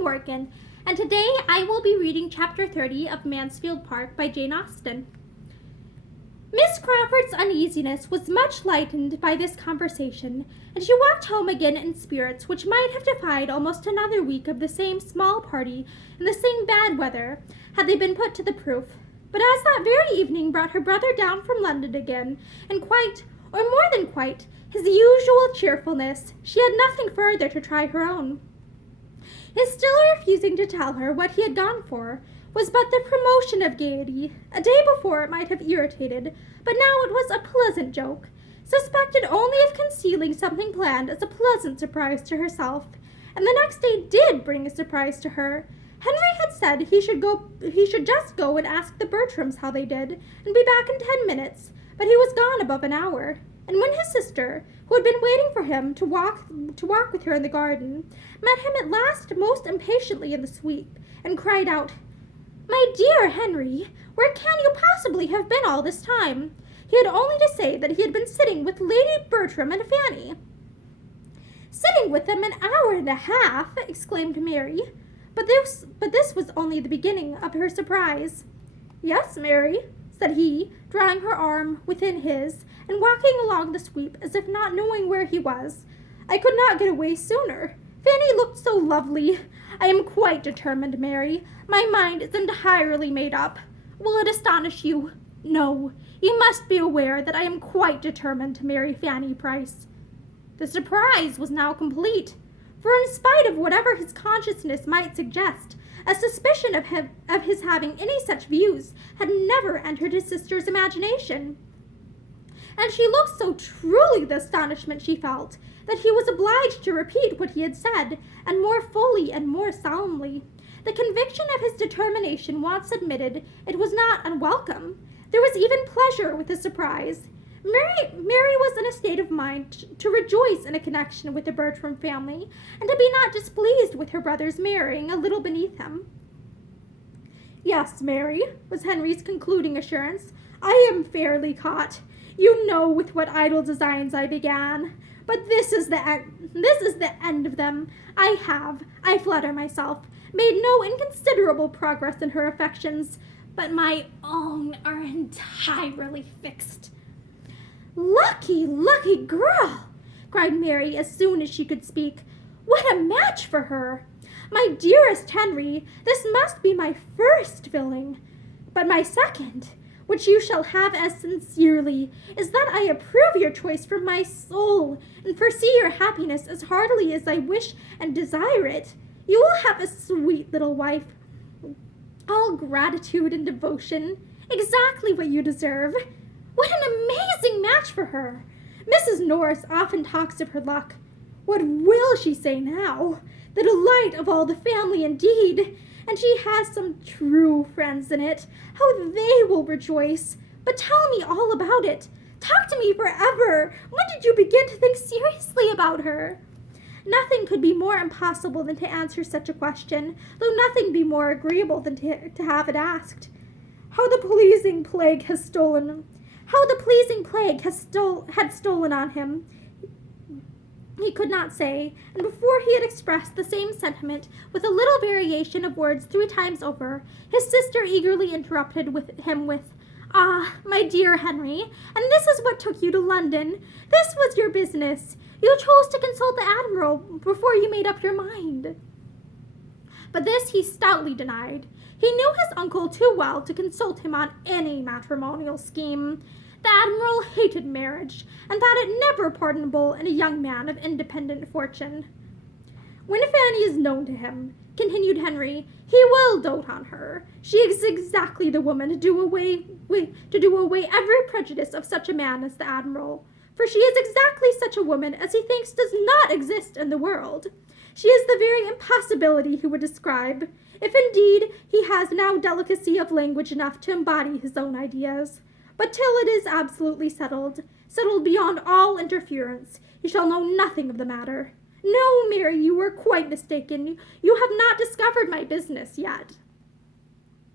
Jane Morgan, and today I will be reading Chapter 30 of Mansfield Park by Jane Austen. Miss Crawford's uneasiness was much lightened by this conversation, and she walked home again in spirits which might have defied almost another week of the same small party in the same bad weather, had they been put to the proof. But as that very evening brought her brother down from London again, and quite, or more than quite, his usual cheerfulness, she had nothing further to try her own. His still refusing to tell her what he had gone for was but the promotion of gaiety. A day before it might have irritated, but now it was a pleasant joke, suspected only of concealing something planned as a pleasant surprise to herself, and the next day did bring a surprise to her. Henry had said he should just go and ask the Bertrams how they did, and be back in 10 minutes, but he was gone above an hour. And when his sister, who had been waiting for him to walk with her in the garden, met him at last most impatiently in the sweep, and cried out, "My dear Henry, where can you possibly have been all this time?" He had only to say that he had been sitting with Lady Bertram and Fanny. "Sitting with them an hour and a half!" exclaimed Mary. But this was only the beginning of her surprise. "Yes, Mary," said he, drawing her arm within his, and walking along the sweep as if not knowing where he was. "I could not get away sooner. Fanny looked so lovely. I am quite determined, Mary. My mind is entirely made up. Will it astonish you? No, you must be aware that I am quite determined to marry Fanny Price." The surprise was now complete, for in spite of whatever his consciousness might suggest, a suspicion of his having any such views had never entered his sister's imagination. And she looked so truly the astonishment she felt, that he was obliged to repeat what he had said, and more fully and more solemnly. The conviction of his determination once admitted, it was not unwelcome. There was even pleasure with the surprise. Mary was in a state of mind to rejoice in a connection with the Bertram family, and to be not displeased with her brother's marrying a little beneath him. "Yes, Mary," was Henry's concluding assurance, "I am fairly caught. You know with what idle designs I began. But this is the end of them. I flatter myself, made no inconsiderable progress in her affections, but my own are entirely fixed." "Lucky, lucky girl!" cried Mary as soon as she could speak. "What a match for her! My dearest Henry, this must be my first feeling. But my second, which you shall have as sincerely, is that I approve your choice from my soul, and foresee your happiness as heartily as I wish and desire it. You will have a sweet little wife, all gratitude and devotion, exactly what you deserve. What an amazing match for her! Mrs. Norris often talks of her luck. What will she say now? The delight of all the family indeed, and she has some true friends in it. How they will rejoice! But tell me all about it. Talk to me forever. When did you begin to think seriously about her?" Nothing could be more impossible than to answer such a question, though nothing be more agreeable than to have it asked. How the pleasing plague had stolen on him, he could not say, and before he had expressed the same sentiment with a little variation of words 3 times over, his sister eagerly interrupted him with, "Ah, my dear Henry, and this is what took you to London. This was your business. You chose to consult the Admiral before you made up your mind." But this he stoutly denied. He knew his uncle too well to consult him on any matrimonial scheme. The Admiral hated marriage, and thought it never pardonable in a young man of independent fortune. "When Fanny is known to him," continued Henry, "he will dote on her. She is exactly the woman to do away every prejudice of such a man as the Admiral, for she is exactly such a woman as he thinks does not exist in the world. She is the very impossibility he would describe, if indeed he has now delicacy of language enough to embody his own ideas. But till it is absolutely settled beyond all interference, he shall know nothing of the matter. No, Mary, you were quite mistaken. You have not discovered my business yet."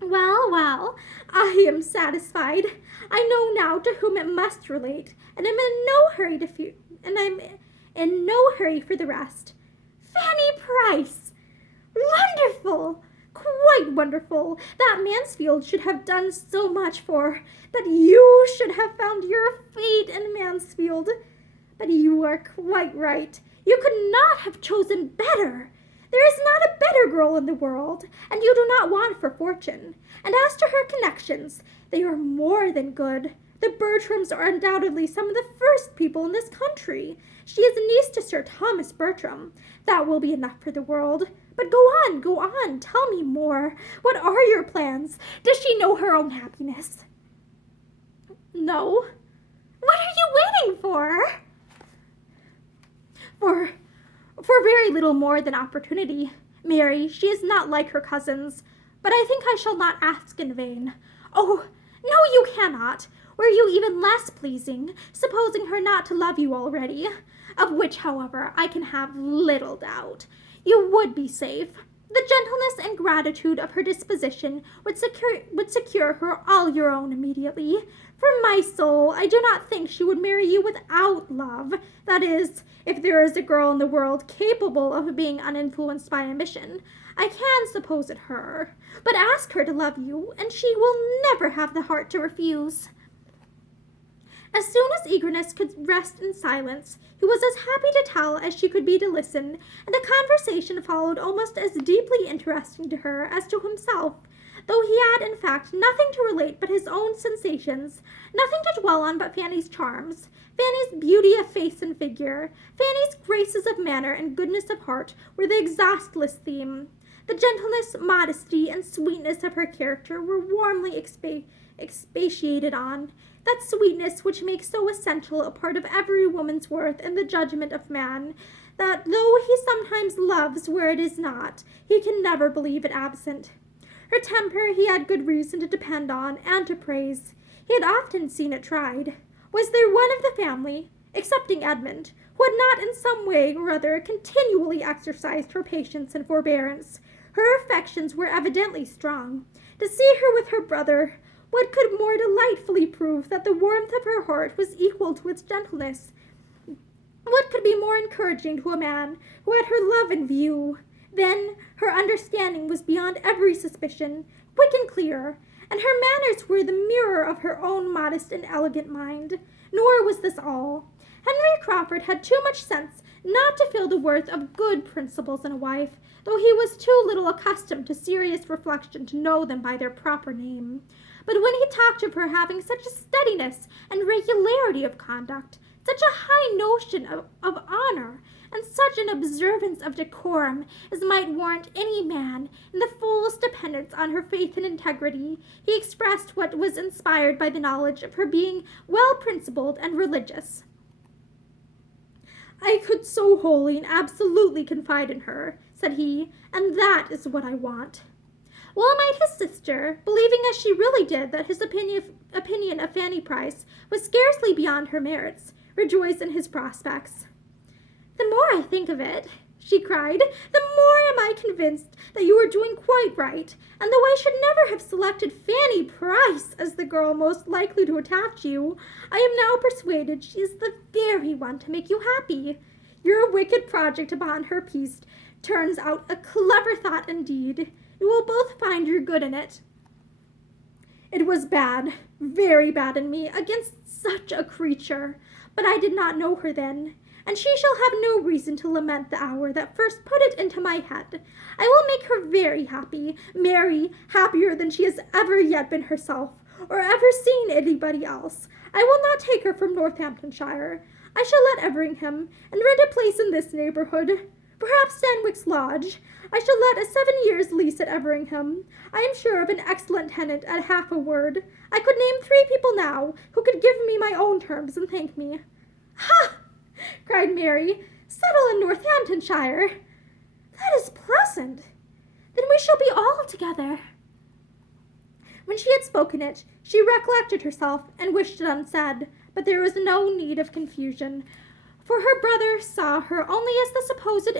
Well, I am satisfied. I know now to whom it must relate, and I'm in no hurry for the rest. Fanny Price! wonderful that Mansfield should have done so much for, that you should have found your fate in Mansfield. But you are quite right. You could not have chosen better. There is not a better girl in the world, and you do not want for fortune. And as to her connections, they are more than good. The Bertrams are undoubtedly some of the first people in this country. She is a niece to Sir Thomas Bertram. That will be enough for the world. But go on, tell me more. What are your plans? Does she know her own happiness? No. What are you waiting for? For very little more than opportunity. Mary, she is not like her cousins, but I think I shall not ask in vain. Oh, no, you cannot. Were you even less pleasing, supposing her not to love you already, of which, however, I can have little doubt. You would be safe. The gentleness and gratitude of her disposition would secure her all your own immediately. For my soul, I do not think she would marry you without love. That is, if there is a girl in the world capable of being uninfluenced by ambition. I can suppose it her. But ask her to love you, and she will never have the heart to refuse. As soon as eagerness could rest in silence, he was as happy to tell as she could be to listen, and the conversation followed almost as deeply interesting to her as to himself, though he had in fact nothing to relate but his own sensations, nothing to dwell on but Fanny's charms, Fanny's beauty of face and figure, Fanny's graces of manner and goodness of heart were the exhaustless theme. The gentleness, modesty, and sweetness of her character were warmly expatiated on, that sweetness which makes so essential a part of every woman's worth in the judgment of man, that though he sometimes loves where it is not, he can never believe it absent. Her temper he had good reason to depend on and to praise. He had often seen it tried. Was there one of the family, excepting Edmund, who had not in some way or other continually exercised her patience and forbearance? Her affections were evidently strong. To see her with her brother, what could more delightfully prove that the warmth of her heart was equal to its gentleness? What could be more encouraging to a man who had her love in view? Then her understanding was beyond every suspicion, quick and clear, and her manners were the mirror of her own modest and elegant mind. Nor was this all. Henry Crawford had too much sense not to feel the worth of good principles in a wife, though he was too little accustomed to serious reflection to know them by their proper name. But when he talked of her having such a steadiness and regularity of conduct, such a high notion of honor, and such an observance of decorum as might warrant any man in the fullest dependence on her faith and integrity, he expressed what was inspired by the knowledge of her being well-principled and religious. I could so wholly and absolutely confide in her, said he, and that is what I want. Well might his sister, believing as she really did that his opinion of Fanny Price was scarcely beyond her merits, rejoice in his prospects. The more I think of it, she cried, the more am I convinced that you are doing quite right, and though I should never have selected Fanny Price as the girl most likely to attach you, I am now persuaded she is the very one to make you happy. Your wicked project upon her piece turns out a clever thought indeed. You will both find your good in it. It was bad, very bad in me, against such a creature, but I did not know her then, and she shall have no reason to lament the hour that first put it into my head. I will make her very happy, Mary, happier than she has ever yet been herself, or ever seen anybody else. I will not take her from Northamptonshire. I shall let Everingham, and rent a place in this neighborhood, perhaps Stanwix Lodge. I shall let a 7 years' lease at Everingham. I am sure of an excellent tenant at half a word. I could name 3 people now who could give me my own terms and thank me. Ha! Cried Mary. Settle in Northamptonshire. That is pleasant. Then we shall be all together. When she had spoken it, she recollected herself and wished it unsaid, but there was no need of confusion, for her brother saw her only as the supposed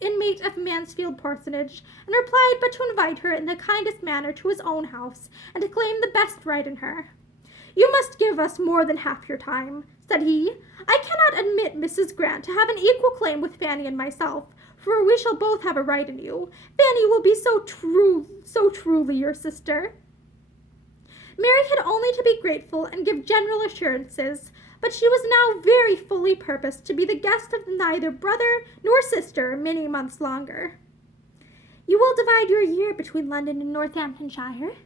inmate of Mansfield Parsonage, and replied but to invite her in the kindest manner to his own house, and to claim the best right in her. You must give us more than half your time, said he. I cannot admit Mrs. Grant to have an equal claim with Fanny and myself, for we shall both have a right in you. Fanny will be so truly your sister." Mary had only to be grateful and give general assurances, but she was now very fully purposed to be the guest of neither brother nor sister many months longer. "You will divide your year between London and Northamptonshire?"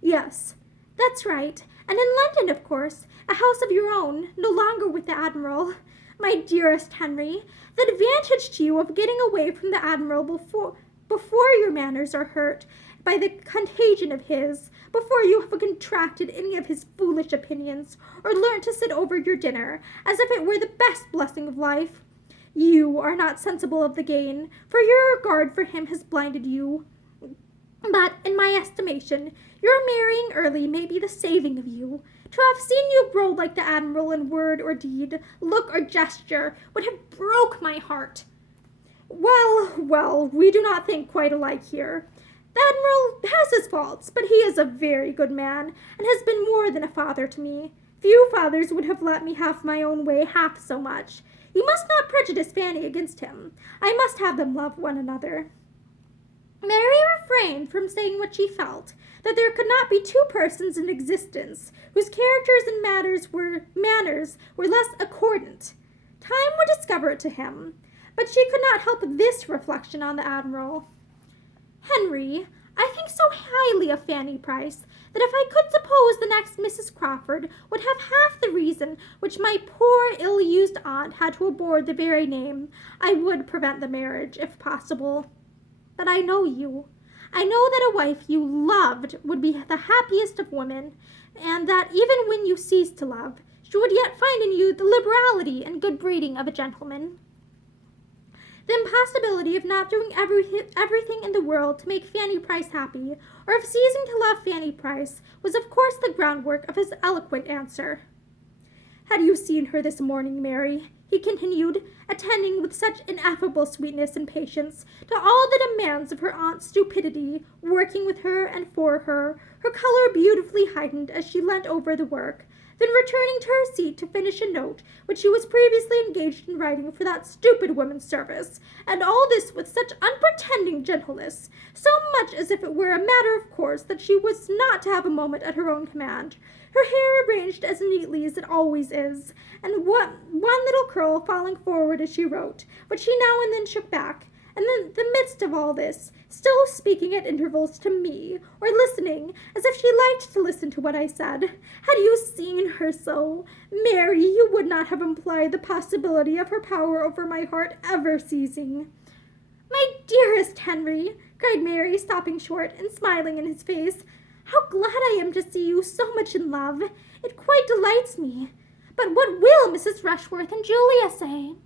"Yes, that's right. And in London, of course, a house of your own, no longer with the Admiral. My dearest Henry, the advantage to you of getting away from the Admiral before your manners are hurt by the contagion of his, before you have contracted any of his foolish opinions, or learnt to sit over your dinner, as if it were the best blessing of life. You are not sensible of the gain, for your regard for him has blinded you. But, in my estimation, your marrying early may be the saving of you. To have seen you grow like the Admiral in word or deed, look or gesture, would have broke my heart." Well, we do not think quite alike here. The Admiral has his faults, but he is a very good man, and has been more than a father to me. Few fathers would have let me have my own way half so much. You must not prejudice Fanny against him. I must have them love one another." Mary refrained from saying what she felt, that there could not be two persons in existence whose characters and manners were less accordant. Time would discover it to him, but she could not help this reflection on the Admiral. "Henry, I think so highly of Fanny Price that if I could suppose the next Mrs. Crawford would have half the reason which my poor ill-used aunt had to abhor the very name, I would prevent the marriage, if possible. But I know you. I know that a wife you loved would be the happiest of women, and that even when you ceased to love, she would yet find in you the liberality and good breeding of a gentleman. The impossibility of not doing everything in the world to make Fanny Price happy, or of ceasing to love Fanny Price, was of course the groundwork of his eloquent answer. Had you seen her this morning, Mary?" he continued, attending with such ineffable sweetness and patience to all the demands of her aunt's stupidity, working with her and for her, her color beautifully heightened as she leant over the work, then returning to her seat to finish a note which she was previously engaged in writing for that stupid woman's service, and all this with such unpretending gentleness, so much as if it were a matter of course that she was not to have a moment at her own command, her hair arranged as neatly as it always is, and one little curl falling forward as she wrote, which she now and then shook back, and in the midst of all this, still speaking at intervals to me, or listening, as if she liked to listen to what I said. Had you seen her so, Mary, you would not have implied the possibility of her power over my heart ever ceasing." "My dearest Henry," cried Mary, stopping short and smiling in his face, "how glad I am to see you so much in love. It quite delights me. But what will Mrs. Rushworth and Julia say?"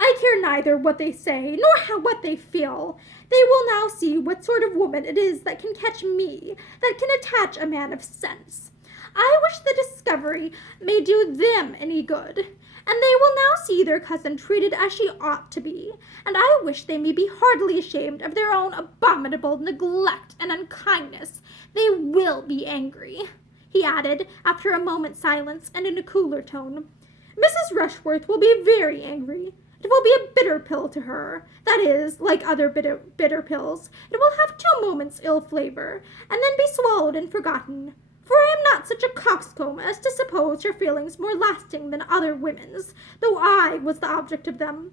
"I care neither what they say, nor what they feel. They will now see what sort of woman it is that can catch me, that can attach a man of sense. I wish the discovery may do them any good. And they will now see their cousin treated as she ought to be, and I wish they may be heartily ashamed of their own abominable neglect and unkindness. They will be angry," he added, after a moment's silence and in a cooler tone. "Mrs. Rushworth will be very angry. It will be a bitter pill to her. That is, like other bitter pills, it will have 2 moments' ill flavor, and then be swallowed and forgotten. For I am not such a coxcomb as to suppose her feelings more lasting than other women's, though I was the object of them.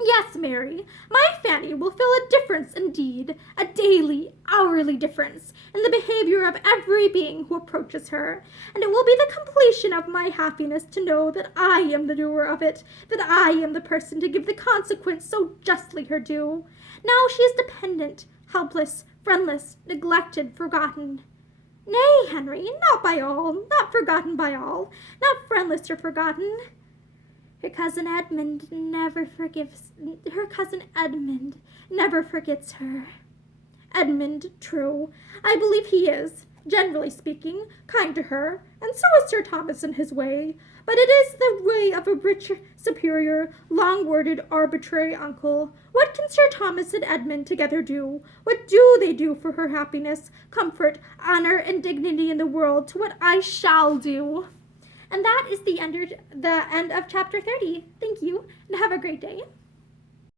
Yes, Mary, my Fanny will feel a difference indeed, a daily, hourly difference, in the behavior of every being who approaches her, and it will be the completion of my happiness to know that I am the doer of it, that I am the person to give the consequence so justly her due. Now she is dependent, helpless, friendless, neglected, forgotten. Nay, Henry, not by all, not forgotten by all, not friendless or forgotten. Her cousin Edmund never forgets her. Edmund, true. I believe he is, generally speaking, kind to her, and so is Sir Thomas in his way. But it is the way of a rich, superior, long-worded, arbitrary uncle. What can Sir Thomas and Edmund together do? What do they do for her happiness, comfort, honor, and dignity in the world to what I shall do? And that is the end of chapter 30. Thank you, and have a great day.